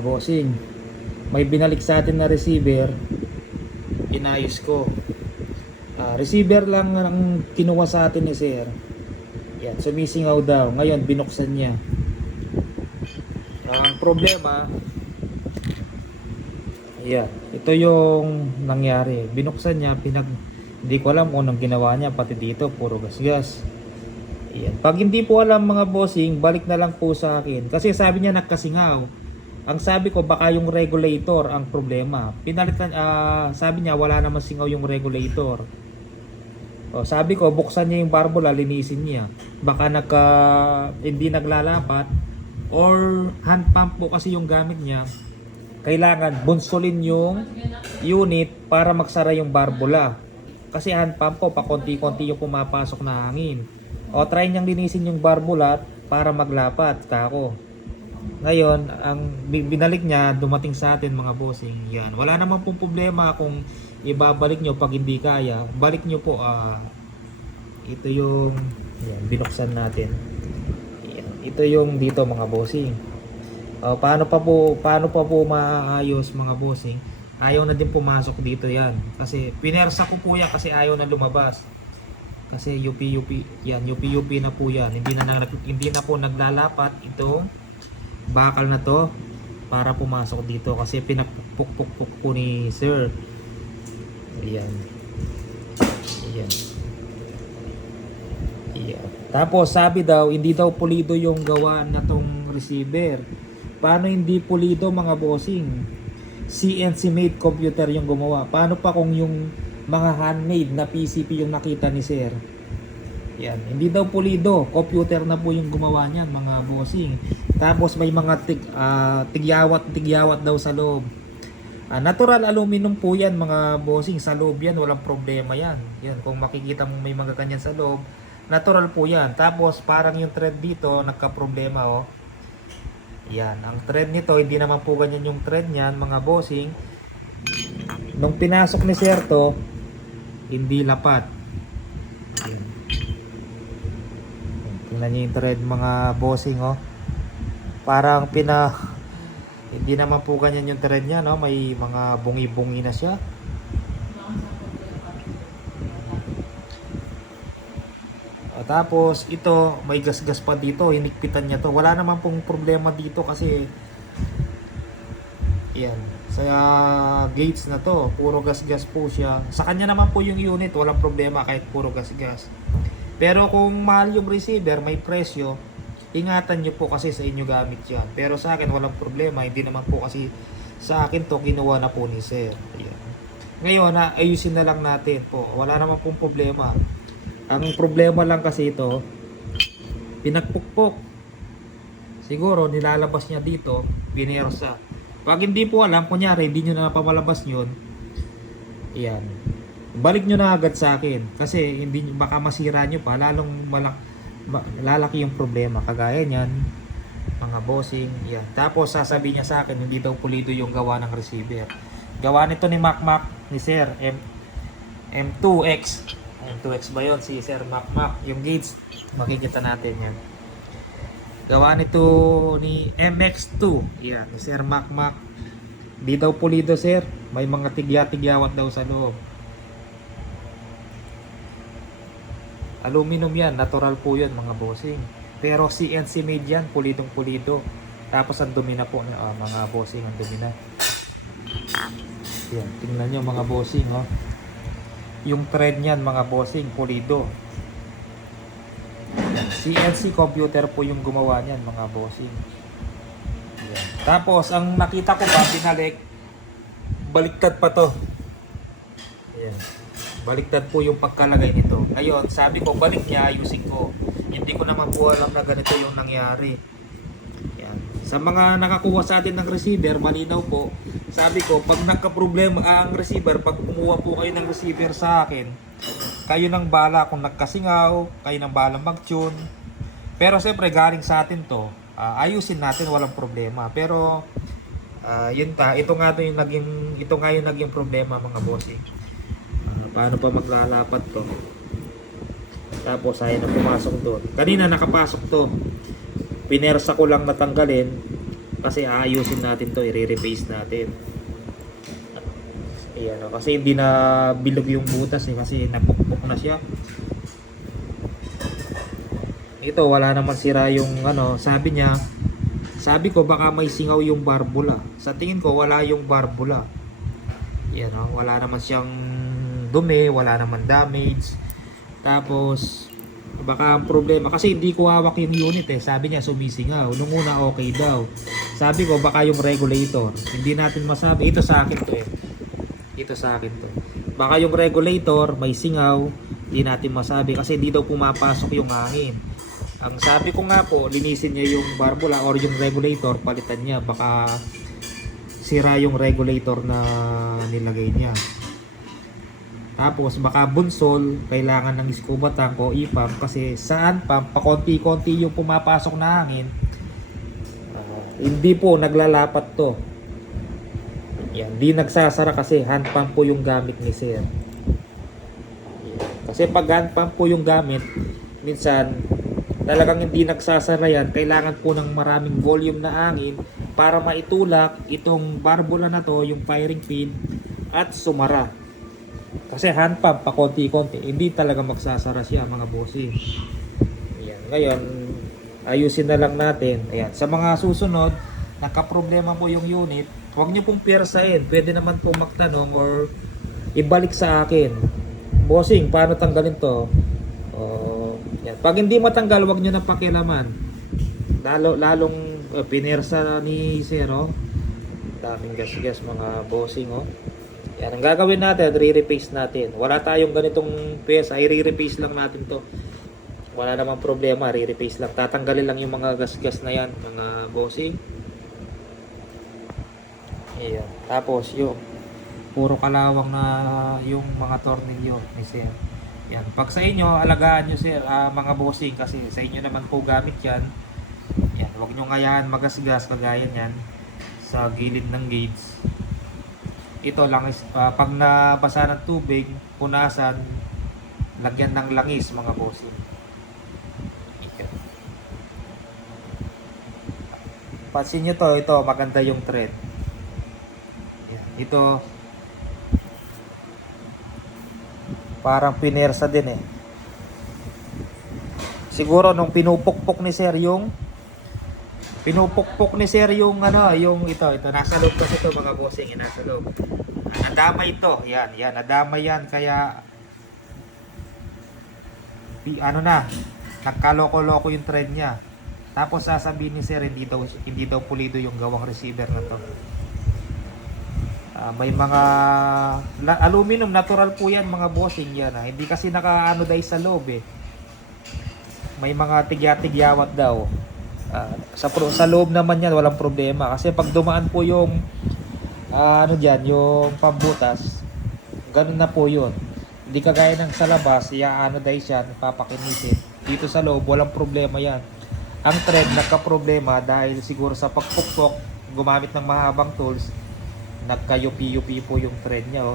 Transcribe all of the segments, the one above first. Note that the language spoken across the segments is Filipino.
Bossing, may binalik sa atin na receiver, inayos ko. Receiver lang ang kinuha sa atin ni sir. Yan, sumisingaw daw. Ngayon, binuksan niya. Ang problema, yan, ito yung nangyari. Binuksan niya, hindi ko alam kung anong ginawa niya, pati dito, puro gas-gas. Yan. Pag hindi po alam mga bossing, balik na lang po sa akin. Kasi sabi niya nagkasingaw. Ang sabi ko baka yung regulator ang problema. Pinalitan, sabi niya wala naman singaw yung regulator. O, sabi ko buksan niya yung barbula, linisin niya. Baka hindi naglalapat or hand pump po kasi yung gamit niya. Kailangan bunsolin yung unit para magsara yung barbula. Kasi hand pump po pa konti-konti yung pumapasok na hangin. O try niyang linisin yung barbula para maglapat kako. Ngayon, ang binalik niya, dumating sa atin mga bossing. Yan. Wala naman pong problema kung ibabalik nyo pag hindi kaya. Balik nyo po. Ito yung yan, binuksan natin. Yan. Ito yung dito mga bossing. Paano pa po maayos mga bossing? Ayaw na din pumasok dito yan. Kasi pinersa ko po yan kasi ayaw na lumabas. Kasi UP yan, UP na po yan. Hindi na po naglalapat ito bakal na to para pumasok dito kasi pinapukpuk po ni sir. Ayan. Ayan. Ayan. Tapos sabi daw hindi daw pulido yung gawa na tong receiver. Paano hindi pulido mga bossing? CNC made computer yung gumawa. Paano pa kung yung mga handmade na PCP yung nakita ni sir? Yan, hindi daw pulido, computer na po yung gumawa niyan mga bossing. Tapos may mga tigyawat daw sa loob. Natural aluminum po yan mga bossing, sa loob yan, walang problema yan. Yan, kung makikita mo may mga ganyan sa loob, natural po yan. Tapos parang yung thread dito nagka-problema oh. Yan, ang thread nito hindi naman po ganyan yung thread niyan mga bossing. Nung pinasok ni sir to, hindi lapat. Yan. Tingnan nyo yung thread mga bossing oh. Parang hindi naman po ganyan yung thread nya no. May mga bungi-bungi na siya. Tapos ito may gas-gas pa dito. Hinikpitan niya to. Wala naman pong problema dito kasi yan. Sa gates na to puro gas-gas po siya. Sa kanya naman po yung unit walang problema kahit puro gas-gas. Pero kung mahal yung receiver, may presyo, ingatan nyo po kasi sa inyo gamit yan. Pero sa akin walang problema, hindi naman po kasi sa akin to ginawa na po ni sir. Ayan. Ngayon, ayusin na lang natin po. Wala naman pong problema. Ang problema lang kasi ito, pinagpukpok. Siguro nilalabas niya dito, pinersa. Pag hindi po alam, kunyari hindi nyo na napamalabas yun, ayan, balik nyo na agad sa akin kasi hindi baka masira nyo pa lalong lalaki yung problema kagaya nyan mga bossing. Yan. Tapos sasabihin niya sa akin hindi daw pulido yung gawa ng receiver. Gawa nito ni Mac ni sir M2X ba yun si sir Mac yung gauge makikita natin yan. Gawa nito ni MX2 yan ni sir Mac. Di daw pulido sir, may mga tigyawat daw sa loob. Aluminum yan, natural po yan mga bossing. Pero CNC made yan, pulidong pulido. Tapos ang dumi na po mga bossing, ang dumi na. Yan, tingnan nyo mga bossing oh. Yung thread niyan mga bossing, pulido. Yan, CNC computer po yung gumawa niyan mga bossing. Yan. Tapos ang nakita ko pa, binalik, baliktad pa to. Yan. Baliktad po yung pagkalagay nito. Ngayon, sabi ko, balik niya, ayusin ko. Hindi ko naman po alam na ganito yung nangyari. Yan. Sa mga nakakuha sa atin ng receiver, malinaw po. Sabi ko, pag nagka-problema ang receiver, pag kumuha po kayo ng receiver sa akin, kayo nang bala kung nagkasingaw, kayo nang bala mag-tune. Pero siyempre, galing sa atin to, ayusin natin, walang problema. Pero, ito nga yung naging problema mga bossing. Paano pa maglalapat to? Tapos ayaw na pumasok doon. Kanina nakapasok to. Pinersa ko lang natanggalin. Kasi aayusin natin to, i-repaste natin. Ayan, kasi hindi na bilog yung butas kasi napukpok na siya. Ito wala naman sira yung sabi ko baka may singaw yung barbula. Sa tingin ko wala yung barbula. Yan wala naman siyang dumi, wala naman damage. Tapos baka ang problema kasi hindi ko hawak yung unit sabi niya sumisingaw. Nung una okay daw. Sabi ko baka yung regulator. Hindi natin masabi. Ito sa akin to Ito sa akin to. Baka yung regulator may singaw, hindi natin masabi kasi hindi daw pumapasok yung hangin. Ang sabi ko nga po, linisin niya yung barbula or yung regulator, palitan niya. Baka sira yung regulator na nilagay niya. Tapos baka bunsol, kailangan ng scuba tank o e-pump kasi saan pump, pakonti-konti yung pumapasok na hangin. Hindi po naglalapat to. Yan, di nagsasara kasi hand pump po yung gamit ni sir. Kasi pag hand pump po yung gamit, minsan talagang hindi nagsasara yan. Kailangan po ng maraming volume na hangin para maitulak itong barbula na to, yung firing pin, at sumara. Kasi hand pump, pa konti-konti, hindi talaga magsasara siya mga bossing. Ayan. Ngayon, ayusin na lang natin. Ayan. Sa mga susunod, nakaproblema po yung unit, huwag nyo pong persahin. Pwede naman po magtanong or ibalik sa akin. Bossing, paano tanggalin to? Yan. Pag hindi matanggal, huwag nyo na pakialaman. Lalong pinersa ni Zero. Daming gas-gas mga bossing Yan, ang gagawin natin, re-repaste natin. Wala tayong ganitong pyesa, i-repaste lang natin to. Wala namang problema, re-repaste lang. Tatanggalin lang yung mga gas-gas na yan, mga bossing. Ayan. Tapos yung puro kalawang na yung mga tornilyo ni sir. Yan. Pag sa inyo, alagaan nyo sir, mga bossing, kasi sa inyo naman po gamit yan. Yan. Huwag nyo ngayahan magasgas kagaya yan sa gilid ng gauge. Ito langis, pag nabasa ng tubig, punasan, lagyan ng langis mga bossing. Pansin nyo to, ito maganda yung thread. Yan. Ito parang pinersa din siguro nung pinupukpok ni sir yung ito nasa loob kasi ito mga bossing, nasa loob. Nadamay ito, yan nadamay yan, kaya nagkaloko-loko yung thread niya. Tapos sasabihin ni sir hindi daw pulido yung gawang receiver na to. May mga aluminum, natural po yan mga bossing yan hindi kasi naka-anodize sa loob may mga tigya-tigyawat daw. Sa loob naman yan walang problema kasi pag dumaan po yung yung pambutas, ganun na po yun. Hindi kagaya ng sa labas, i-anodize yan, papakinisin. Dito sa loob walang problema yan. Ang thread nagka-problema dahil siguro sa pagpukpok, gumamit ng mahabang tools, nagkayupi-yupi po yung thread niya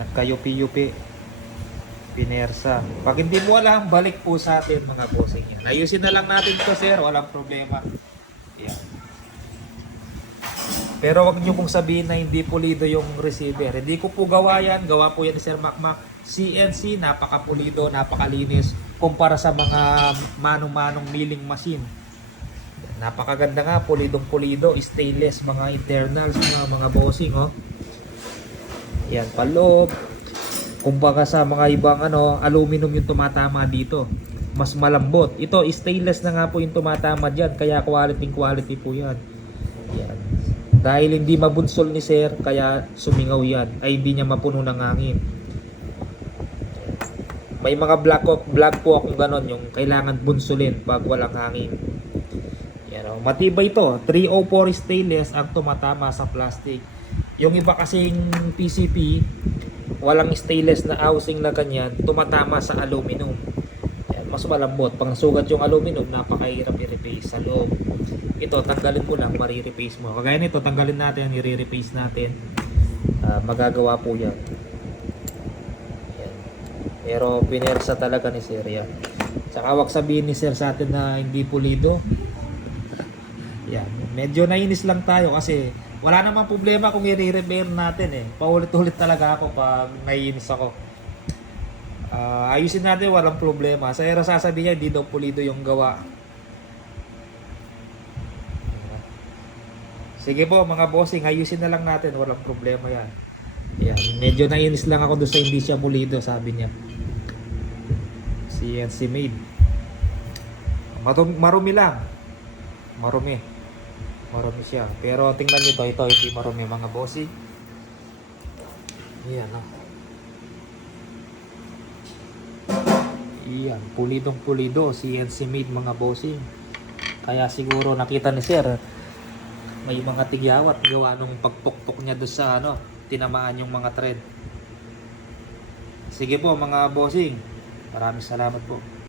nagkayupi-yupi, pinersa. Pag hindi mo alam, balik po sa atin mga bossing yan. Ayusin na lang natin to sir, walang problema. Yan. Pero wag nyo pong sabihin na hindi pulido yung receiver. Hindi ko po gawa yan, gawa po yan ni Sir Macmac. CNC, napakapulido, napakalinis kumpara sa mga manong-manong milling machine. Napakaganda nga, pulidong pulido, stainless mga internals, mga bossing Yan, paloob. Kumbaga sa mga ibang aluminum yung tumatama dito. Mas malambot. Ito, stainless na nga po yung tumatama dyan, kaya quality po yan. Yan. Dahil hindi mabunsol ni sir, kaya sumingaw yan. Ay hindi niya mapuno ng hangin. May mga black po akong ganon, yung kailangan bunsulin pag walang hangin. Yan, matibay ito. 304 stainless ang tumatama sa plastic. Yung iba kasing PCP, walang stainless na housing na ganyan, tumatama sa aluminum. Yan, mas malambot. Pang sugat yung aluminum, napakahirap i-replace sa loob. Ito, tanggalin mo lang, mari-replace mo. Kagaya nito, tanggalin natin, i-replace natin. Magagawa po yan. Yan. Pero pinersa talaga ni sir yan. Tsaka wag sabihin ni sir sa atin na hindi pulido. Yan, medyo nainis lang tayo kasi wala namang problema kung i-repair natin eh. Paulit-ulit talaga ako pag naiinis ako. Ayusin natin, walang problema. Sa era sasabihin niya, hindi daw pulido yung gawa. Sige po mga bossing, ayusin na lang natin, walang problema yan. Yan, medyo nainis lang ako doon sa hindi siya pulido, sabi niya. CNC made. Marumi lang. Marumi. Marumi siya. Pero tingnan nyo ito hindi marumi mga bossing. Yan o. Yan, pulidong pulido, CNC made mga bossing. Kaya siguro nakita ni sir, may mga tigyawat gawa nung pagpukpok niya doon sa tinamaan yung mga thread. Sige po mga bossing, maraming salamat po.